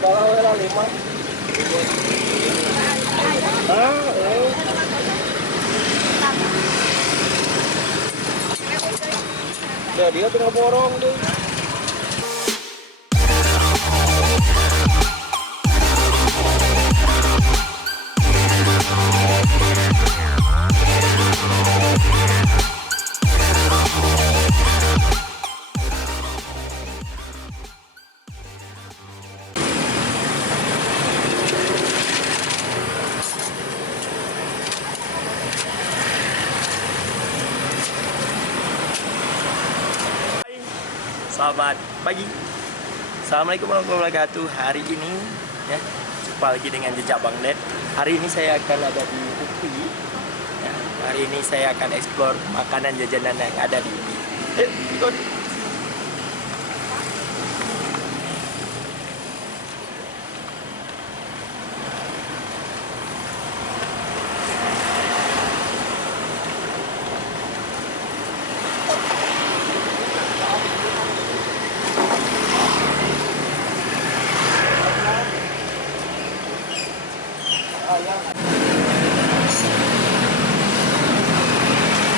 Bala lah 5. Dia tinggal borong deh. Selamat pagi, assalamualaikum warahmatullahi wabarakatuh. Hari ini ya, jumpa lagi dengan Jejak Bang Ded. Hari ini saya akan ada di UPI ya. Hari ini saya akan eksplor makanan jajanan yang ada di UPI. Ikut.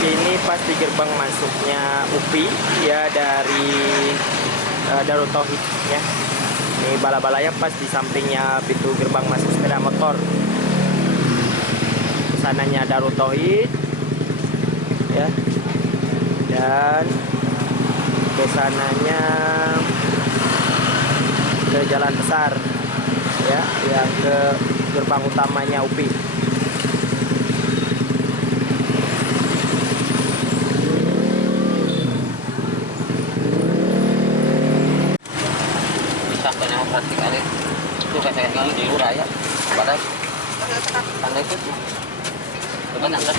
Ini pas di gerbang masuknya UPI ya, dari Darut Tauhid ya. Ini bala-balanya pas di sampingnya pintu gerbang masuk sepeda motor. Sananya Darut Tauhid ya, dan ke sananya ke jalan besar ya, yang ke gerbang utamanya UPI. Plastik kali itu kayak kali di luar ya, pada tanda itu bukan anda.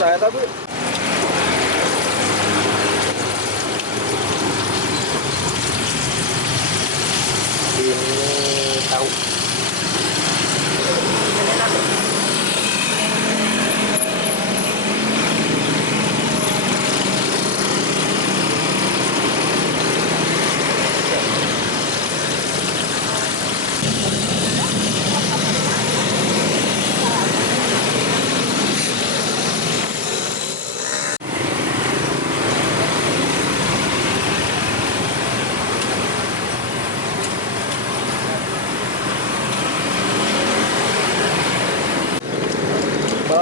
Saya tapi Ini tahu.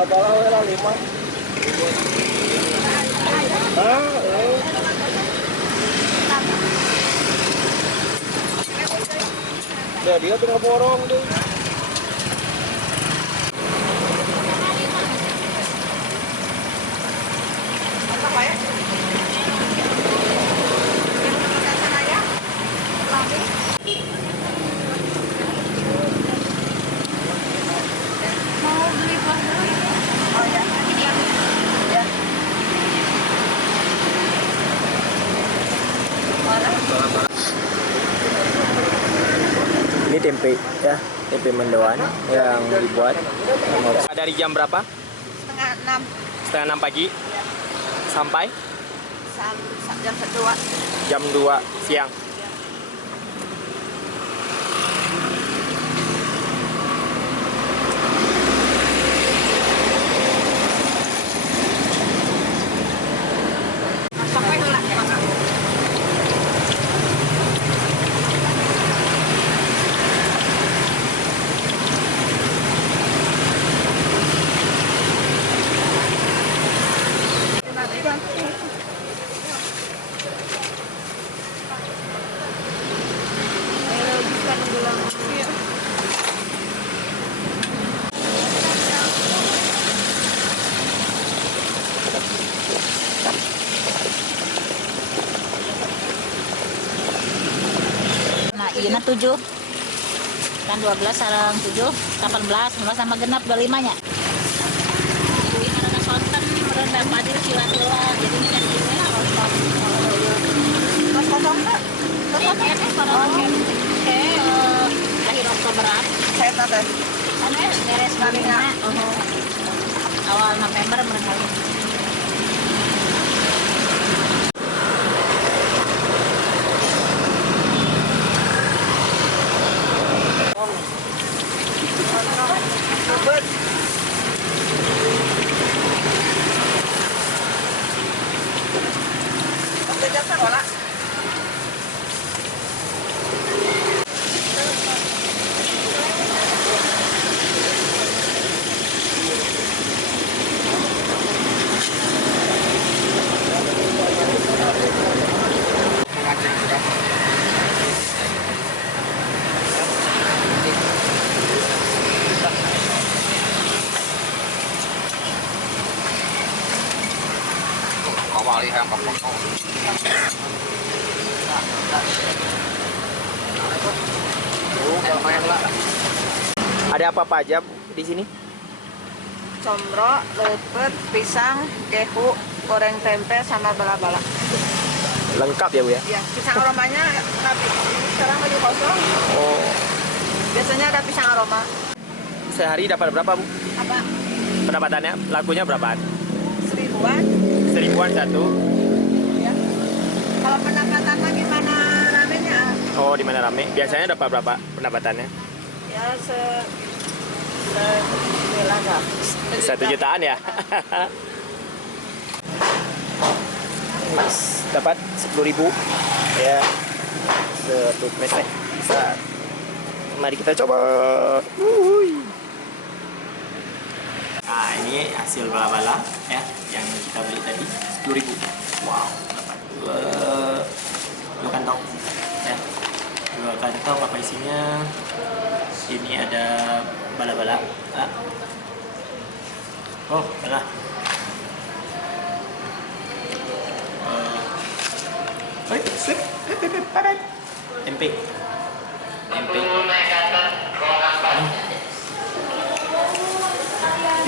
bala lah 5. Dia tinggal borong deh. Ini tempe ya, tempe mendoan yang dibuat dari jam berapa? Setengah 6 pagi sampai jam 2 siang. iya 7. Kan 12 sareng 7, 18, 19 sama genap 25 nya. Ini karena sonten merendah padi silatullah. Jadi ini kan ini harus kos kosong Kak. Kos kosong kalau akhir Oktoberan. Saya tante. Ane beres kawinnya. Awal November mereka. Kawali yang kapok. Ada apa-apa aja di sini? Combro, lepet, pisang, kehu, goreng tempe, sama bala-bala. Lengkap ya Bu ya? Ya, pisang aromanya tapi sekarang lagi kosong. Oh, Biasanya ada pisang aroma. sehari dapat berapa Bu? Apa? Pendapatannya, lakunya berapaan? 1000-an. 1000-an satu. Ya. Kalau pendapatannya gimana ramenya? Oh, di mana rame? Biasanya dapat berapa pendapatannya? Ya inilah dah. 1 jutaan ya? Dapat 10.000 ya, satu kresek bisa. Mari kita coba. Nah, ini hasil bala-bala ya yang kita beli tadi 10.000. Wow, dapat dua kantong ya, 2 kantong. Apa isinya? Ini ada bala-bala. Oh, salah. Tempe.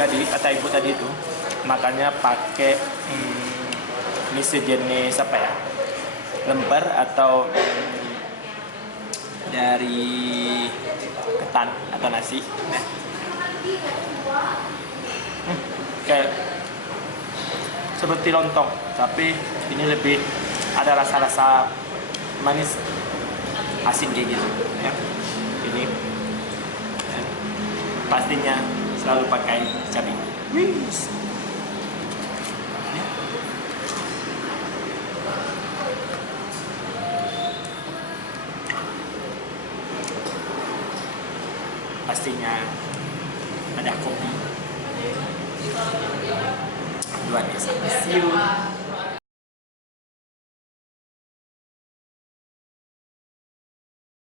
Jadi kata ibu tadi itu makannya pakai ini sejenis apa ya, lembar atau dari ketan atau nasi. Nah, kayak seperti lontong, tapi ini lebih ada rasa-rasa manis asin kayak gitu ya. Ini dan pastinya selalu pakai cabai. Ya. Pastinya ada kopi luar biasa. See you.